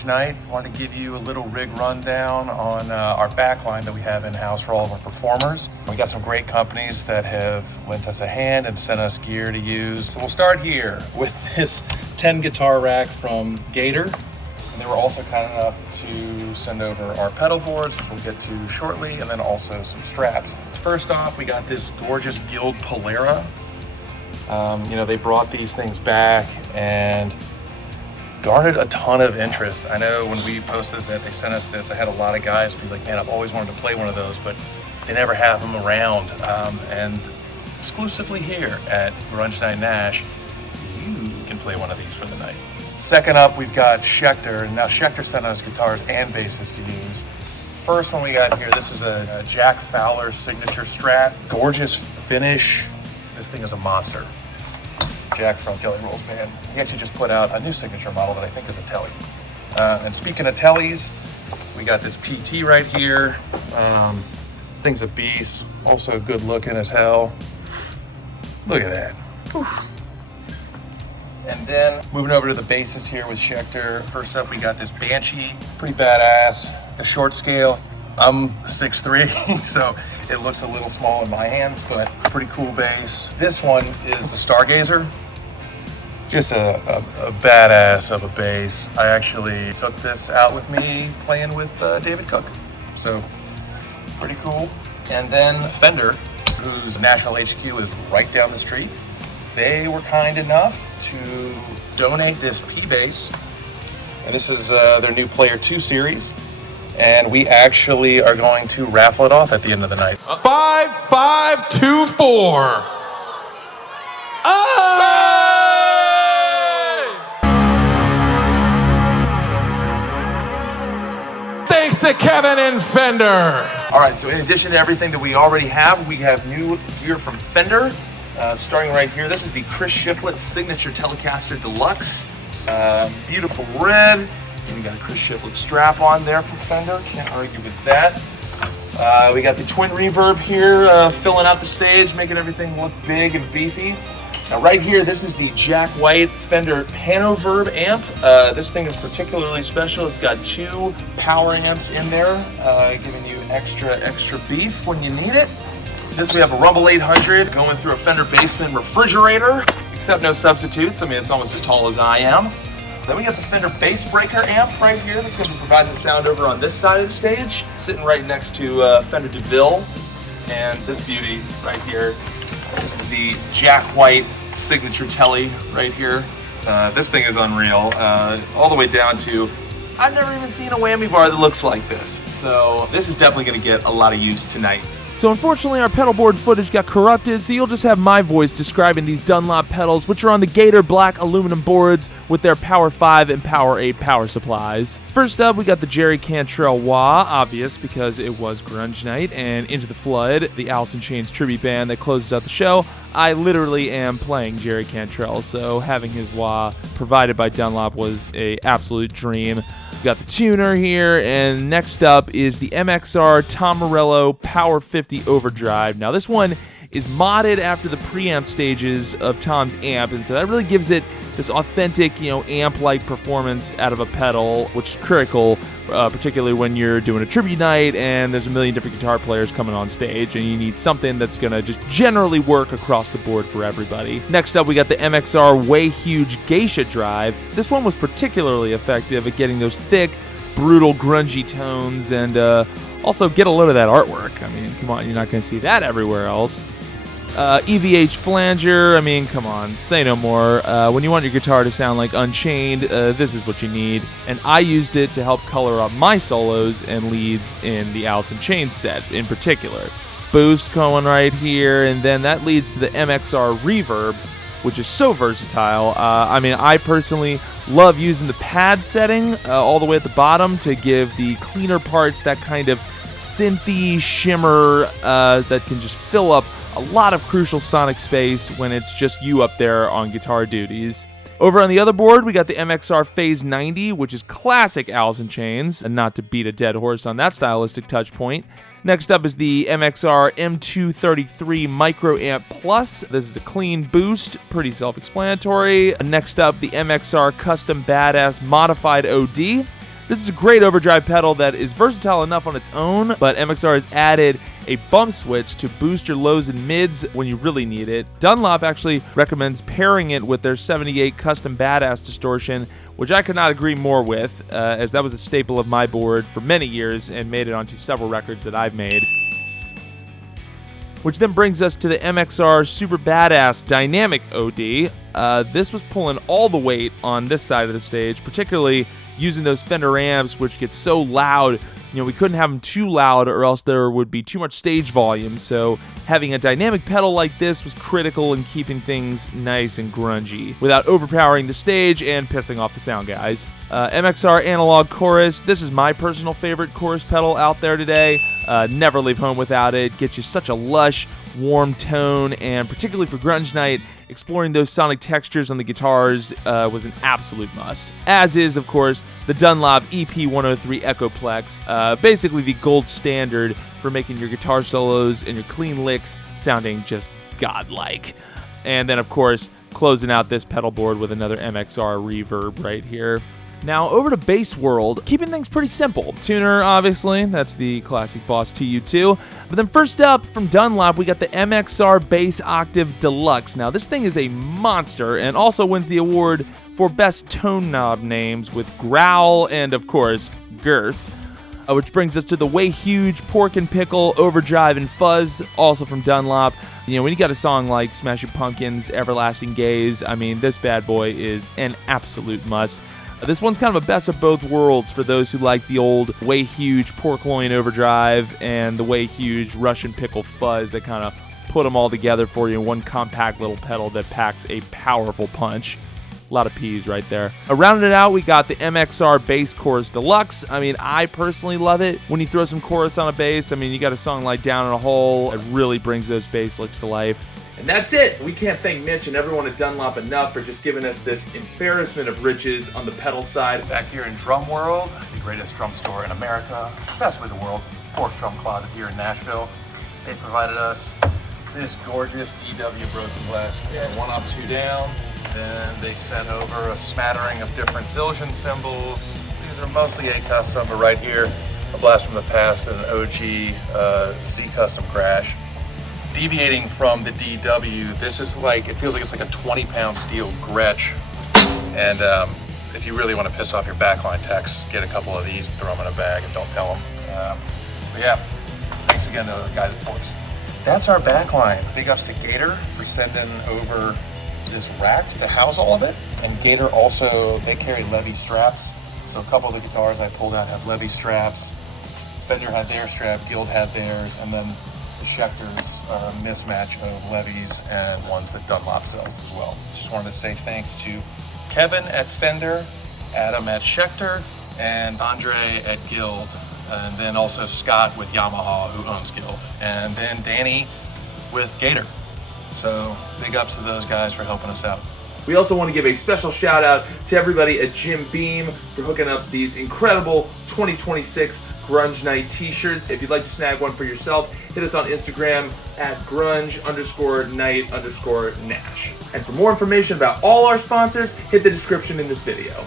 Grunge Night. I wanted to give you a little rig rundown on our backline that we have in-house for all of our performers. We got some great companies that have lent us a hand and sent us gear to use. So we'll start here with this 10 guitar rack from Gator. And they were also kind enough to send over our pedal boards, which we'll get to shortly, and then also some straps. First off, we got this gorgeous Guild Polera. They brought these things back and garnered a ton of interest. I know when we posted that they sent us this, I had a lot of guys be like, man, I've always wanted to play one of those, but they never have them around. And exclusively here at Grunge Night Nash, you can play one of these for the night. Second up, we've got Schecter. Now Schecter sent us guitars and basses to use. First one we got here, this is a Jack Fowler signature Strat. Gorgeous finish. This thing is a monster. Jack from Kelly Rolls Band. He actually just put out a new signature model that I think is a Telly. And speaking of Tellys, we got this PT right here. This thing's a beast. Also good looking as hell. Look at that. Oof. And then moving over to the basses here with Schecter. First up, we got this Banshee. Pretty badass. A short scale. I'm 6'3", so it looks a little small in my hands, but pretty cool bass. This one is the Stargazer. Just a badass of a bass. I actually took this out with me playing with David Cook. So pretty cool. And then Fender, whose national HQ is right down the street. They were kind enough to donate this P-Bass. And this is their new Player 2 series. And we actually are going to raffle it off at the end of the night. 5524. Thanks to Kevin and Fender. All right, so in addition to everything that we already have, we have new gear from Fender. Starting right here, this is the Chris Shiflett Signature Telecaster Deluxe. Beautiful red. And we got a Chris Shiflett strap on there from Fender. Can't argue with that. We got the twin reverb here, filling out the stage, making everything look big and beefy. Now right here, this is the Jack White Fender Panoverb amp. This thing is particularly special. It's got 2 power amps in there, giving you extra beef when you need it. This we have a Rumble 800 going through a Fender Bassman refrigerator, except no substitutes. I mean, it's almost as tall as I am. Then we got the Fender Bass Breaker amp right here that's going to be providing the sound over on this side of the stage, sitting right next to Fender DeVille. And this beauty right here, this is the Jack White Signature Telly right here. This thing is unreal, all the way down to, I've never even seen a whammy bar that looks like this. So this is definitely going to get a lot of use tonight. So unfortunately, our pedal board footage got corrupted, so you'll just have my voice describing these Dunlop pedals, which are on the Gator black aluminum boards with their Power 5 and Power 8 power supplies. First up, we got the Jerry Cantrell wah, obvious because it was Grunge Night, and Into the Flood, the Alice in Chains tribute band that closes out the show. I literally am playing Jerry Cantrell, so having his wah provided by Dunlop was an absolute dream. We got the tuner here, and next up is the MXR Tom Morello Power 50 Overdrive. Now this one is modded after the preamp stages of Tom's amp, and so that really gives it this authentic, amp-like performance out of a pedal, which is critical, particularly when you're doing a tribute night and there's a million different guitar players coming on stage, and you need something that's going to just generally work across the board for everybody. Next up, we got the MXR Way Huge Geisha Drive. This one was particularly effective at getting those thick, brutal, grungy tones, and also get a load of that artwork. I mean, come on, you're not going to see that everywhere else. EVH flanger, I mean, come on, say no more. When you want your guitar to sound like Unchained, this is what you need. And I used it to help color up my solos and leads in the Alice in Chains set in particular. Boost going right here, and then that leads to the MXR Reverb, which is so versatile. I personally love using the pad setting all the way at the bottom to give the cleaner parts that kind of synthy shimmer that can just fill up a lot of crucial sonic space when it's just you up there on guitar duties. Over on the other board, we got the MXR Phase 90, which is classic Alice in Chains, and not to beat a dead horse on that stylistic touch point. Next up is the MXR M233 Micro Amp Plus. This is a clean boost, pretty self-explanatory. Next up, the MXR Custom Badass Modified OD. This is a great overdrive pedal that is versatile enough on its own, but MXR has added a bump switch to boost your lows and mids when you really need it. Dunlop actually recommends pairing it with their 78 custom badass distortion, which I could not agree more with, as that was a staple of my board for many years and made it onto several records that I've made. Which then brings us to the MXR Super Badass Dynamic OD. This was pulling all the weight on this side of the stage, particularly using those Fender amps, which get so loud. We couldn't have them too loud or else there would be too much stage volume, so having a dynamic pedal like this was critical in keeping things nice and grungy without overpowering the stage and pissing off the sound guys. MXR Analog Chorus, this is my personal favorite chorus pedal out there today. Never leave home without it. Gets you such a lush, warm tone, and particularly for Grunge Night, exploring those sonic textures on the guitars was an absolute must. As is, of course, the Dunlop EP103 Echoplex, basically the gold standard for making your guitar solos and your clean licks sounding just godlike. And then, of course, closing out this pedal board with another MXR reverb right here. Now, over to Bass World, keeping things pretty simple. Tuner, obviously, that's the classic Boss TU2. But then first up, from Dunlop, we got the MXR Bass Octave Deluxe. Now, this thing is a monster and also wins the award for Best Tone Knob names with Growl and, of course, Girth. Which brings us to the Way Huge, Pork and Pickle, Overdrive, and Fuzz, also from Dunlop. When you got a song like Smashing Pumpkins, Everlasting Gaze, I mean, this bad boy is an absolute must. This one's kind of a best of both worlds for those who like the old Way Huge Pork Loin Overdrive and the Way Huge Russian Pickle Fuzz that kind of put them all together for you in one compact little pedal that packs a powerful punch. A lot of P's right there. Rounding it out, we got the MXR Bass Chorus Deluxe. I mean, I personally love it when you throw some chorus on a bass. I mean, you got a song like Down in a Hole. It really brings those bass licks to life. And that's it. We can't thank Mitch and everyone at Dunlop enough for just giving us this embarrassment of riches on the pedal side. Back here in Drum World, the greatest drum store in America, possibly the world, Pork Drum Closet here in Nashville. They provided us this gorgeous DW broken glass kit, 1 up, 2 down. Then they sent over a smattering of different Zildjian cymbals. These are mostly a custom, but right here, a blast from the past and an OG Z Custom crash. Deviating from the DW, this is like, it feels like it's like a 20-pound steel Gretsch. And if you really want to piss off your backline techs, get a couple of these and throw them in a bag and don't tell them. But yeah, thanks again to the guys at Force. That's our backline. Big ups to Gator for sending over this rack to house all of it. And Gator also, they carry Levy straps. So a couple of the guitars I pulled out have Levy straps. Fender had their strap, Guild had theirs, and then the Schecters are a mismatch of Levies and ones that Dunlop sells as well. Just wanted to say thanks to Kevin at Fender, Adam at Schecter, and Andre at Guild, and then also Scott with Yamaha, who owns Guild, and then Danny with Gator. So big ups to those guys for helping us out. We also want to give a special shout out to everybody at Jim Beam for hooking up these incredible 2026 Grunge Night t-shirts. If you'd like to snag one for yourself, hit us on Instagram at grunge_night_Nash. And for more information about all our sponsors, hit the description in this video.